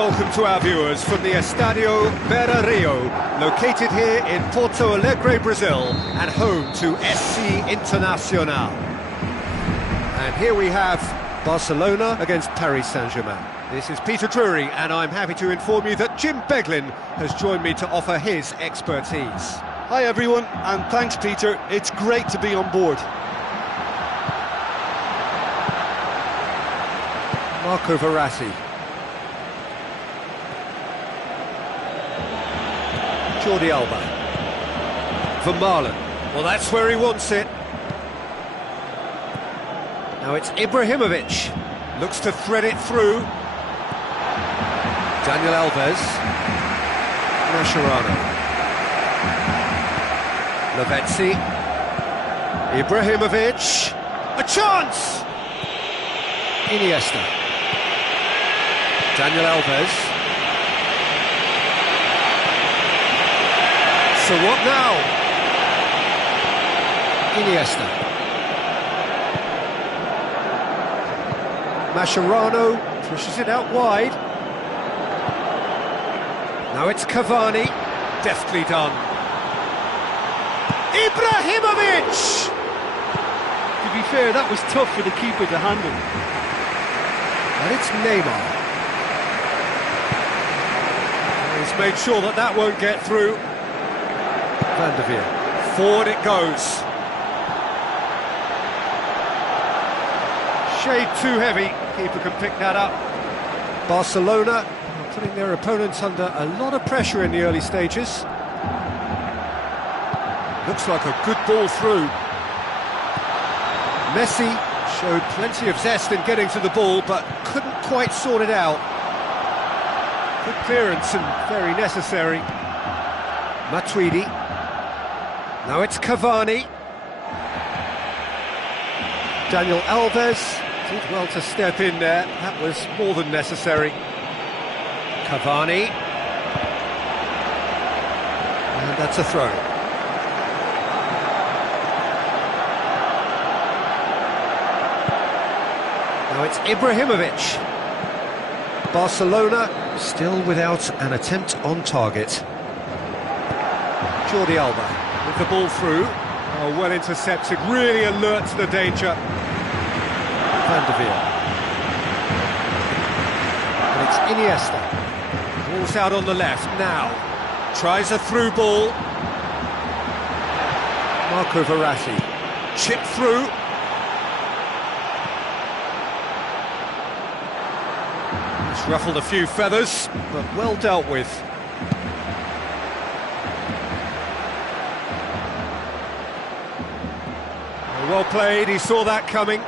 welcome to our viewers from the Estadio Beira Rio, located here in Porto Alegre, Brazil, and home to SC Internacional. And here we have Barcelona against Paris Saint-Germain. This is Peter Drury, and I'm happy to inform you that Jim Beglin has joined me to offer his expertise. Hi everyone, and thanks Peter, it's great to be on board. Marco Verratti. Jordi Alba. Vermaelen. Well, that's where he wants it. Now it's Ibrahimovic. Looks to thread it through. Daniel Alves. Mascherano. Lavezzi. Ibrahimovic. A chance! Iniesta. Daniel Alves. So what now? Iniesta. Mascherano pushes it out wide. Now it's Cavani. Deftly done. Ibrahimovic! To be fair, that was tough for the keeper to handle. And it's Neymar. He's made sure that that won't get through. Van der Veer. Forward it goes. Shade too heavy. Keeper can pick that up. Barcelona are putting their opponents under a lot of pressure in the early stages. Looks like a good ball through. Messi showed plenty of zest in getting to the ball, but couldn't quite sort it out. Good clearance and very necessary. Matuidi. Now it's Cavani. Daniel Alves did well to step in there. That was more than necessary. Cavani. And that's a throw. Now it's Ibrahimovic. Barcelona still without an attempt on target. Jordi Alba with the ball through. Oh, well intercepted, really alert to the danger. Van der Veer. And it's Iniesta. Ball's out on the left now. Tries a through ball. Marco Verratti. Chip through. It's ruffled a few feathers, but well dealt with. Well played, he saw that coming.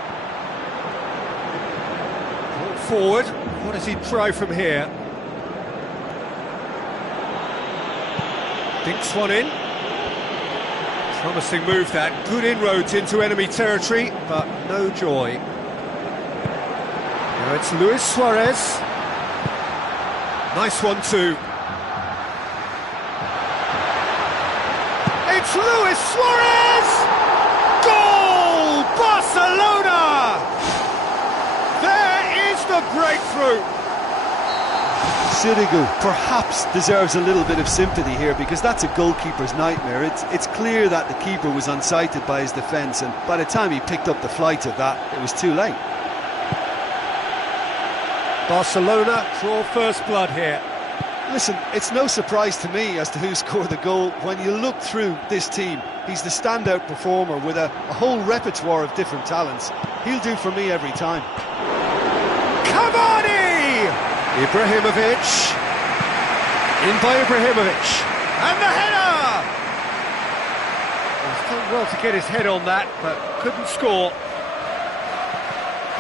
Ball forward, what does he try from here? Dinks one in. Promising move that, good inroads into enemy territory, but no joy. Now it's Luis Suarez. Nice one too. It's Luis Suarez! Goal! Barcelona! There is the breakthrough! Sirigu perhaps deserves a little bit of sympathy here because that's a goalkeeper's nightmare. It's clear that the keeper was unsighted by his defence, and by the time he picked up the flight of that, it was too late. Barcelona draw first blood here. Listen, it's no surprise to me as to who scored the goal. When you look through this team, he's the standout performer with a whole repertoire of different talents. He'll do for me every time. Cavani! Ibrahimovic. In by Ibrahimovic. And the header! He's done well to get his head on that, but couldn't score.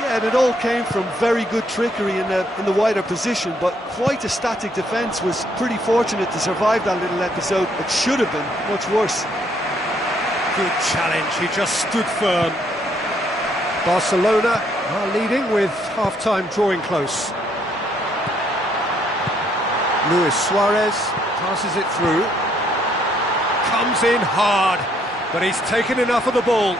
Yeah, and it all came from very good trickery in the wider position, but quite a static defence. Was pretty fortunate to survive that little episode. It should have been much worse. Good challenge, he just stood firm. Barcelona are leading with half-time drawing close. Luis Suarez passes it through. Comes in hard, but he's taken enough of the ball.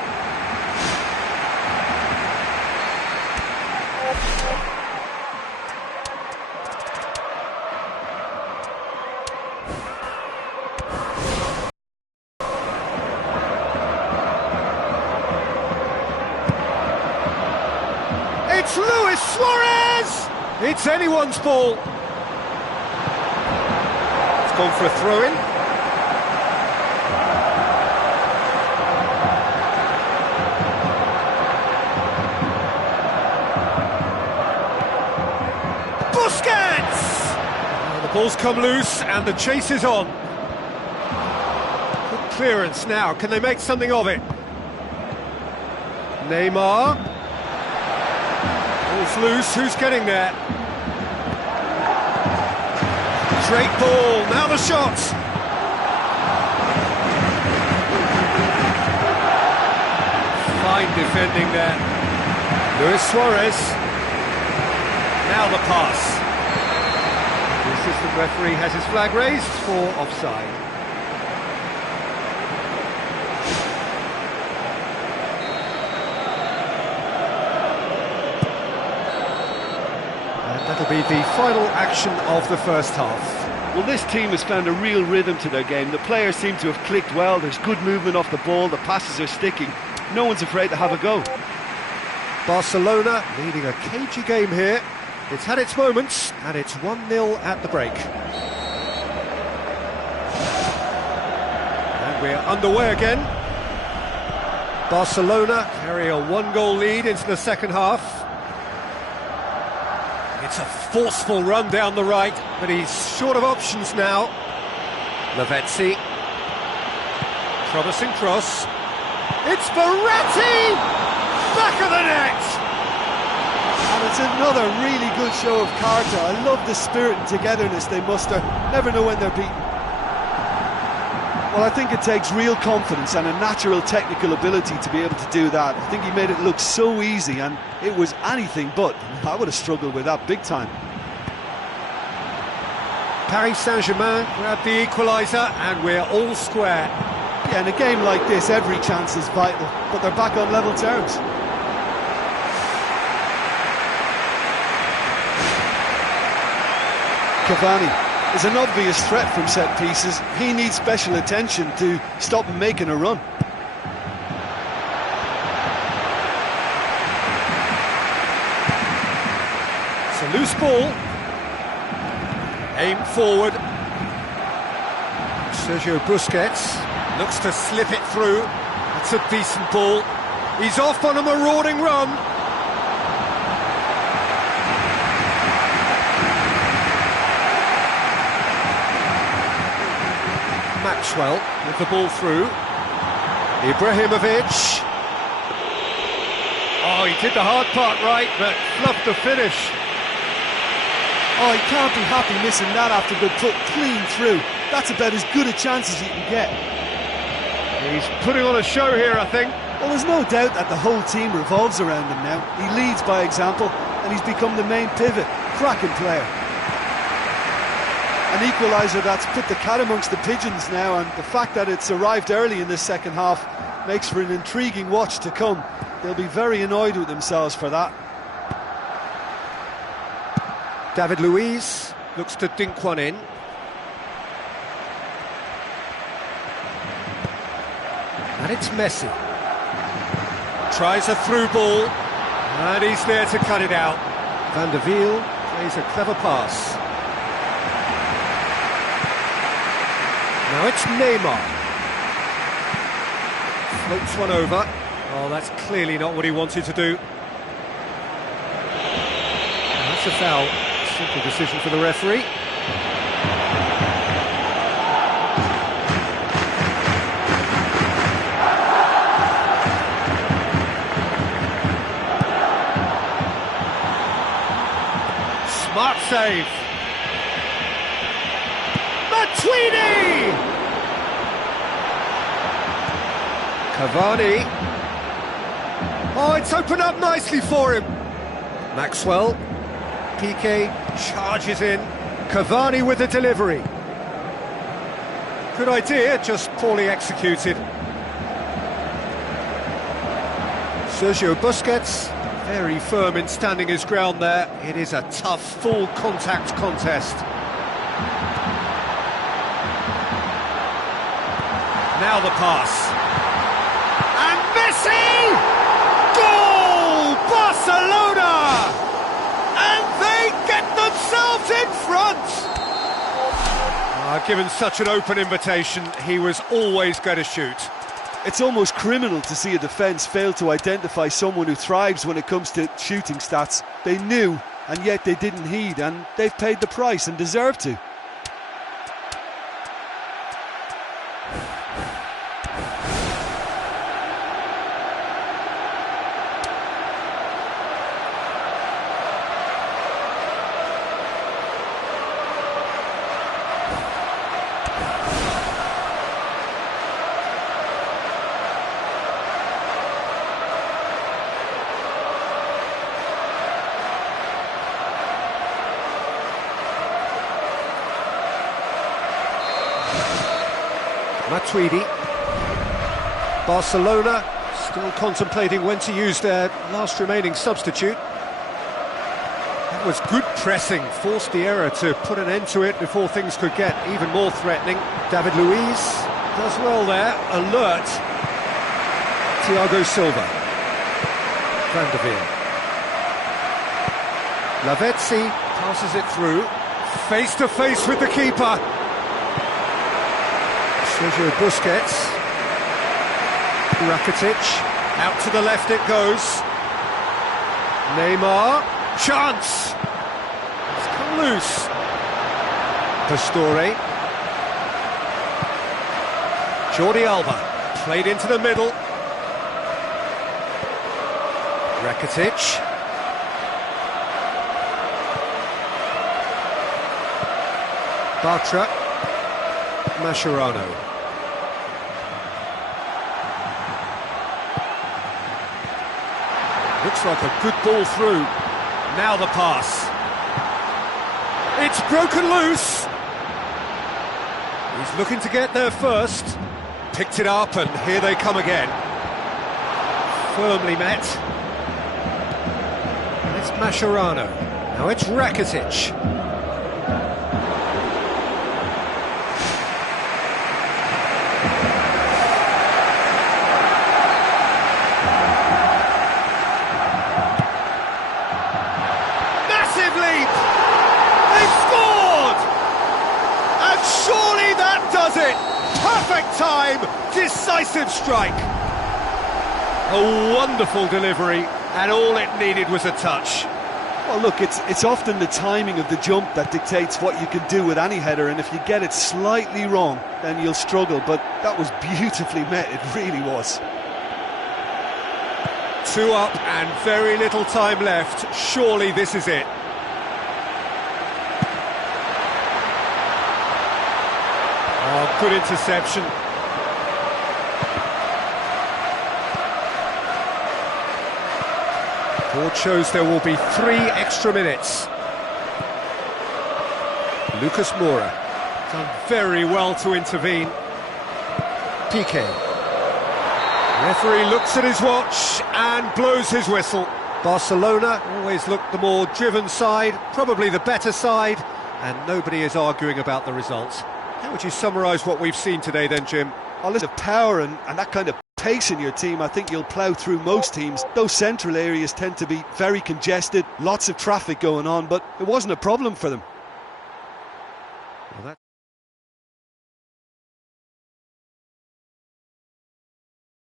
It's Luis Suarez! It's anyone's ball. It's gone for a throw-in. Busquets! The ball's come loose and the chase is on. Good clearance now. Can they make something of it? Neymar. Ball's loose. Who's getting there? Straight ball. Now the shot. Fine defending there. Luis Suarez. Now the pass. The assistant referee has his flag raised for offside. And that'll be the final action of the first half. Well, this team has found a real rhythm to their game. The players seem to have clicked well. There's good movement off the ball. The passes are sticking. No one's afraid to have a go. Barcelona leading a cagey game here. It's had its moments, and it's 1-0 at the break. And we're underway again. Barcelona carry a one-goal lead into the second half. It's a forceful run down the right, but he's short of options now. Lavezzi. Promising cross. It's Verratti! Back of the net! And it's another really good show of character. I love the spirit and togetherness they muster. Never know when they're beaten. Well, I think it takes real confidence and a natural technical ability to be able to do that. I think he made it look so easy, and it was anything but. I would have struggled with that big time. Paris Saint-Germain grabbed the equaliser, and we're all square. Yeah, in a game like this, every chance is vital, but they're back on level terms. Cavani is an obvious threat from set pieces. He needs special attention to stop him making a run. It's a loose ball. Aim forward. Sergio Busquets looks to slip it through. It's a decent ball. He's off on a marauding run. Maxwell with the ball through. Ibrahimovic. Oh, he did the hard part right, but fluffed the finish. Oh, he can't be happy missing that after being put clean through. That's about as good a chance as you can get. He's putting on a show here, I think. Well, there's no doubt that the whole team revolves around him now. He leads by example, and he's become the main pivot. Cracking player. An equaliser that's put the cat amongst the pigeons now, and the fact that it's arrived early in this second half makes for an intriguing watch to come. They'll be very annoyed with themselves for that. David Luiz looks to dink one in. And it's Messi. Tries a through ball, and he's there to cut it out. Van der Wiel plays a clever pass. Now it's Neymar. Floats one over. Oh, that's clearly not what he wanted to do. And that's a foul. Simple decision for the referee. Smart save. Matuidi! Cavani. Oh, it's opened up nicely for him. Maxwell. Piqué charges in. Cavani with the delivery. Good idea, just poorly executed. Sergio Busquets, very firm in standing his ground there. It is a tough, full contact contest. Now the pass. And Messi! Goal! Barcelona! front! Given such an open invitation, he was always going to shoot. It's almost criminal to see a defence fail to identify someone who thrives when it comes to shooting stats. They knew, and yet they didn't heed, and they've paid the price and deserve to. Matuidi. Barcelona still contemplating when to use their last remaining substitute. That was good pressing, forced the error to put an end to it before things could get even more threatening. David Luiz does well there, alert. Thiago Silva. Van der Veer. Lavezzi passes it through, face to face with the keeper. Sergio Busquets. Rakitic, out to the left it goes. Neymar, chance! It's come loose. Pastore. Jordi Alba, played into the middle. Rakitic. Bartra. Mascherano. Looks like a good ball through. Now the pass. It's broken loose. He's looking to get there first. Picked it up and here they come again. Firmly met. And it's Mascherano. Now it's Rakitic. Perfect time, decisive strike. A wonderful delivery, and all it needed was a touch. Well, look, it's often the timing of the jump that dictates what you can do with any header, and if you get it slightly wrong, then you'll struggle, but that was beautifully met, it really was. 2 up and very little time left, surely this is it. Oh, good interception. Board shows there will be 3 extra minutes. Lucas Moura done very well to intervene. Piqué. Referee looks at his watch and blows his whistle. Barcelona always looked the more driven side, probably the better side, and nobody is arguing about the results. How would you summarise what we've seen today then, Jim? A lot of power and that kind of pace in your team, I think you'll plough through most teams. Those central areas tend to be very congested, lots of traffic going on, but it wasn't a problem for them. Well,